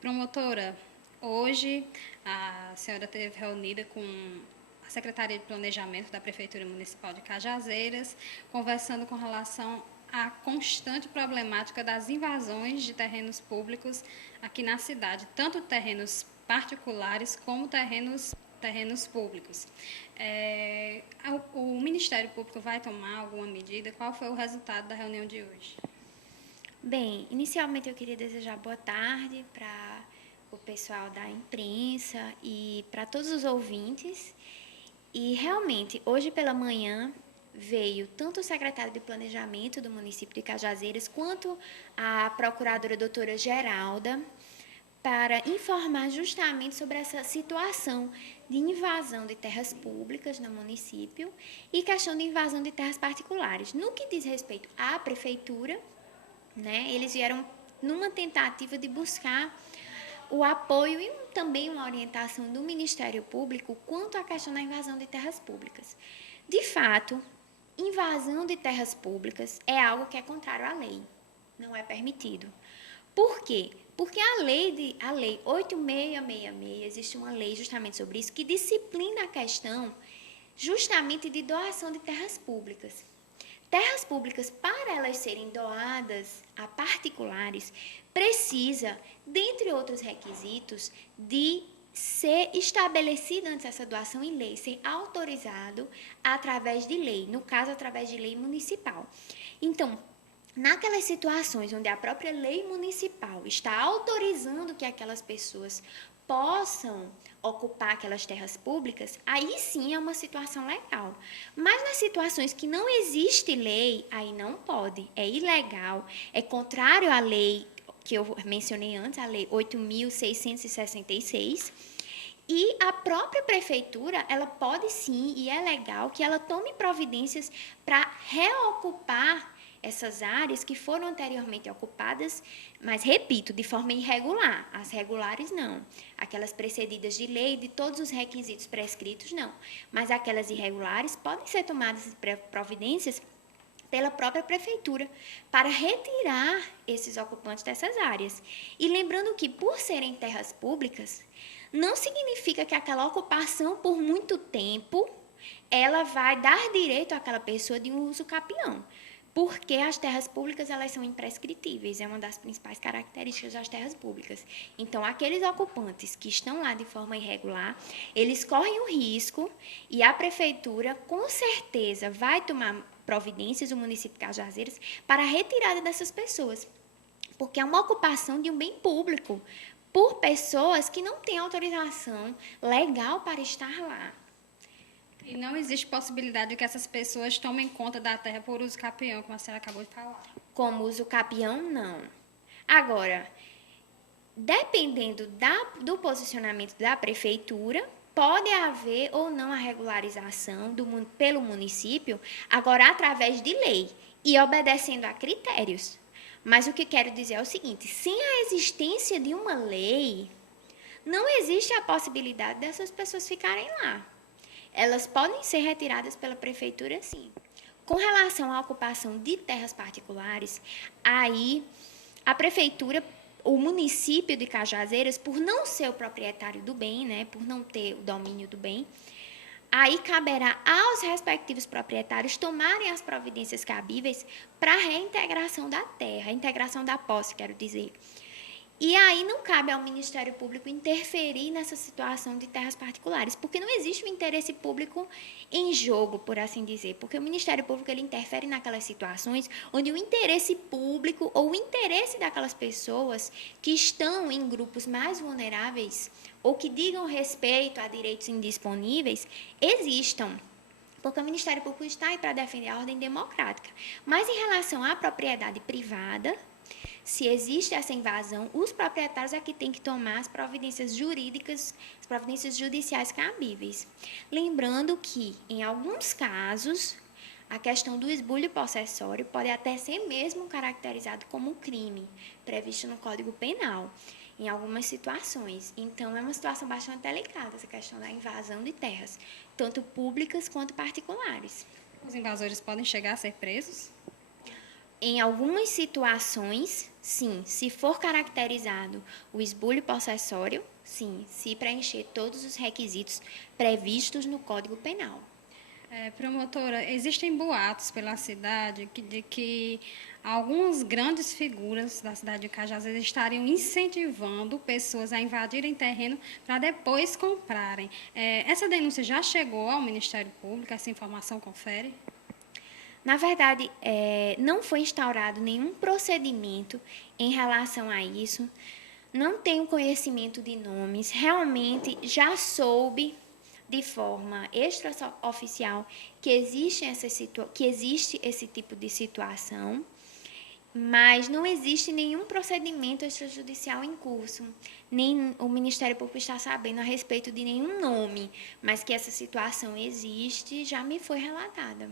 Promotora, hoje a senhora esteve reunida com a Secretaria de Planejamento da Prefeitura Municipal de Cajazeiras, conversando com relação à constante problemática das invasões de terrenos públicos aqui na cidade, tanto terrenos particulares como terrenos públicos. O Ministério Público vai tomar alguma medida? Qual foi o resultado da reunião de hoje? Bem, inicialmente eu queria desejar boa tarde para o pessoal da imprensa e para todos os ouvintes. E realmente, hoje pela manhã veio tanto o secretário de Planejamento do município de Cajazeiras quanto a procuradora doutora Geralda para informar justamente sobre essa situação de invasão de terras públicas no município e questão de invasão de terras particulares. No que diz respeito à prefeitura, eles vieram numa tentativa de buscar o apoio e também uma orientação do Ministério Público quanto à questão da invasão de terras públicas. De fato, invasão de terras públicas é algo que é contrário à lei, não é permitido. Por quê? Porque a lei 8666, existe uma lei justamente sobre isso, que disciplina a questão justamente de doação de terras públicas. Terras públicas, para elas serem doadas a particulares, precisa, dentre outros requisitos, de ser estabelecida antes essa doação em lei, ser autorizado através de lei, no caso, através de lei municipal. Então, naquelas situações onde a própria lei municipal está autorizando que aquelas pessoas possam ocupar aquelas terras públicas, aí sim é uma situação legal. Mas nas situações que não existe lei, aí não pode, é ilegal, é contrário à lei que eu mencionei antes, a lei 8.666, e a própria prefeitura, ela pode sim, e é legal, que ela tome providências para reocupar essas áreas que foram anteriormente ocupadas, mas, repito, de forma irregular. As regulares, não. Aquelas precedidas de lei, de todos os requisitos prescritos, não. Mas aquelas irregulares podem ser tomadas providências pela própria prefeitura para retirar esses ocupantes dessas áreas. E lembrando que, por serem terras públicas, não significa que aquela ocupação por muito tempo ela vai dar direito àquela pessoa de um uso capião. Porque as terras públicas elas são imprescritíveis, é uma das principais características das terras públicas. Então, aqueles ocupantes que estão lá de forma irregular, eles correm o risco e a prefeitura, com certeza, vai tomar providências, o município de Cajazeiras, para a retirada dessas pessoas. Porque é uma ocupação de um bem público por pessoas que não têm autorização legal para estar lá. E não existe possibilidade de que essas pessoas tomem conta da terra por uso capião, como a senhora acabou de falar. Como uso capião, não. Agora, dependendo do posicionamento da prefeitura, pode haver ou não a regularização pelo município, agora através de lei e obedecendo a critérios. Mas o que quero dizer é o seguinte: sem a existência de uma lei, não existe a possibilidade dessas pessoas ficarem lá. Elas podem ser retiradas pela prefeitura, sim. Com relação à ocupação de terras particulares, aí a prefeitura, o município de Cajazeiras, por não ser o proprietário do bem, por não ter o domínio do bem, aí caberá aos respectivos proprietários tomarem as providências cabíveis para a reintegração da terra, a integração da posse, quero dizer. E aí não cabe ao Ministério Público interferir nessa situação de terras particulares, porque não existe um interesse público em jogo, por assim dizer, porque o Ministério Público ele interfere naquelas situações onde o interesse público ou o interesse daquelas pessoas que estão em grupos mais vulneráveis ou que digam respeito a direitos indisponíveis existam. Porque o Ministério Público está aí para defender a ordem democrática. Mas em relação à propriedade privada, se existe essa invasão, os proprietários é que têm que tomar as providências jurídicas, as providências judiciais cabíveis. Lembrando que, em alguns casos, a questão do esbulho possessório pode até ser mesmo caracterizado como um crime, previsto no Código Penal, em algumas situações. Então, é uma situação bastante delicada essa questão da invasão de terras, tanto públicas quanto particulares. Os invasores podem chegar a ser presos? Em algumas situações, sim, se for caracterizado o esbulho possessório, sim, se preencher todos os requisitos previstos no Código Penal. Promotora, existem boatos pela cidade de que algumas grandes figuras da cidade de Cajazeiras estariam incentivando pessoas a invadirem terreno para depois comprarem. Essa denúncia já chegou ao Ministério Público? Essa informação confere? Na verdade, não foi instaurado nenhum procedimento em relação a isso. Não tenho conhecimento de nomes. Realmente já soube de forma extraoficial que existe esse tipo de situação, mas não existe nenhum procedimento extrajudicial em curso. Nem o Ministério Público está sabendo a respeito de nenhum nome, mas que essa situação existe já me foi relatada.